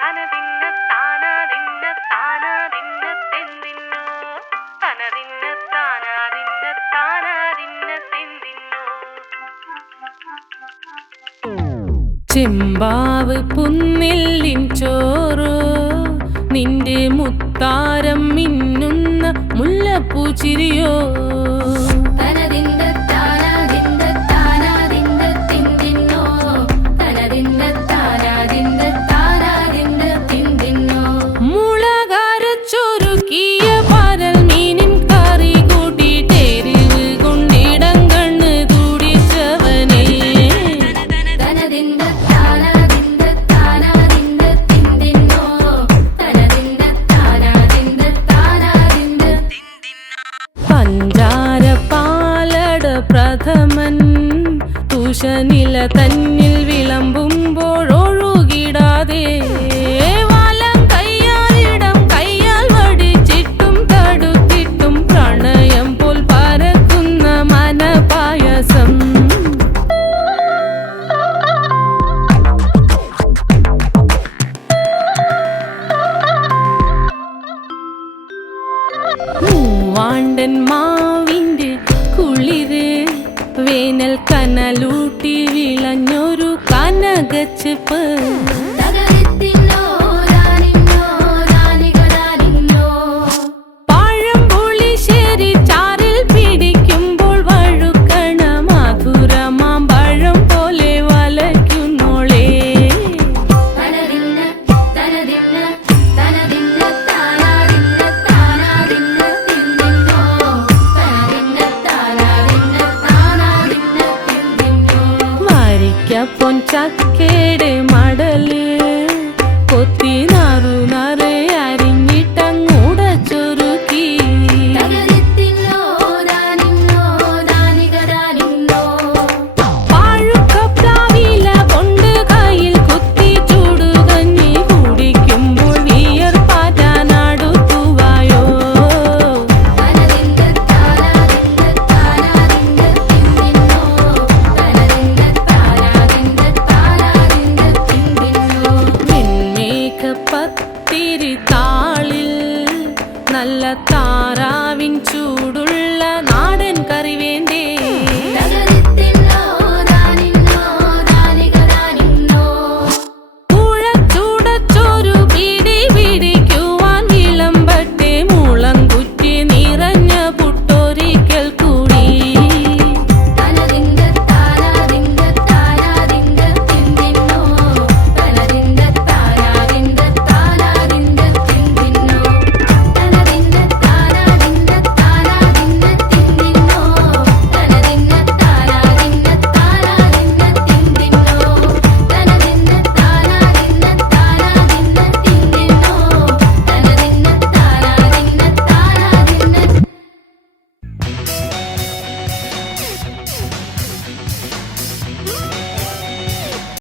തനതിന്ന താനാതിന്ന താനാതിന്ന തെന്തിന്നോ തനതിന്ന താനാതിന്ന താനാതിന്ന തെന്തിന്നോ. ചെമ്പാവ് പുന്നെല്ലിൻ ചോറോ നിന്റെ മുത്താരം മിന്നുന്ന മുല്ലപ്പൂച്ചിരിയോ. പ്രഥമൻ തുഷനില തന്നിൽ വിളമ്പുമ്പോഴൊഴുകിടാതെ വലം കയ്യാലിടം കയ്യാൽ വടിച്ചിട്ടും തടുത്തിട്ടും പ്രണയം പോൽ പരക്കുന്ന മനപായസം. മൂവാണ്ടൻ മാവിന്റെ കുളിര് വേനൽ കനലൂട്ടി വിളഞ്ഞൊരു കനകച്ചെപ്പ്. പഴംപുളിശ്ശേരി ചാറിൽ പിടിക്കുമ്പോൾ വഴുക്കണ മധുരമാം പഴം പോലെ വലയ്ക്കുന്നോളേ. പൊൻചക്കയുടെ മടല് കൊത്തി നാറു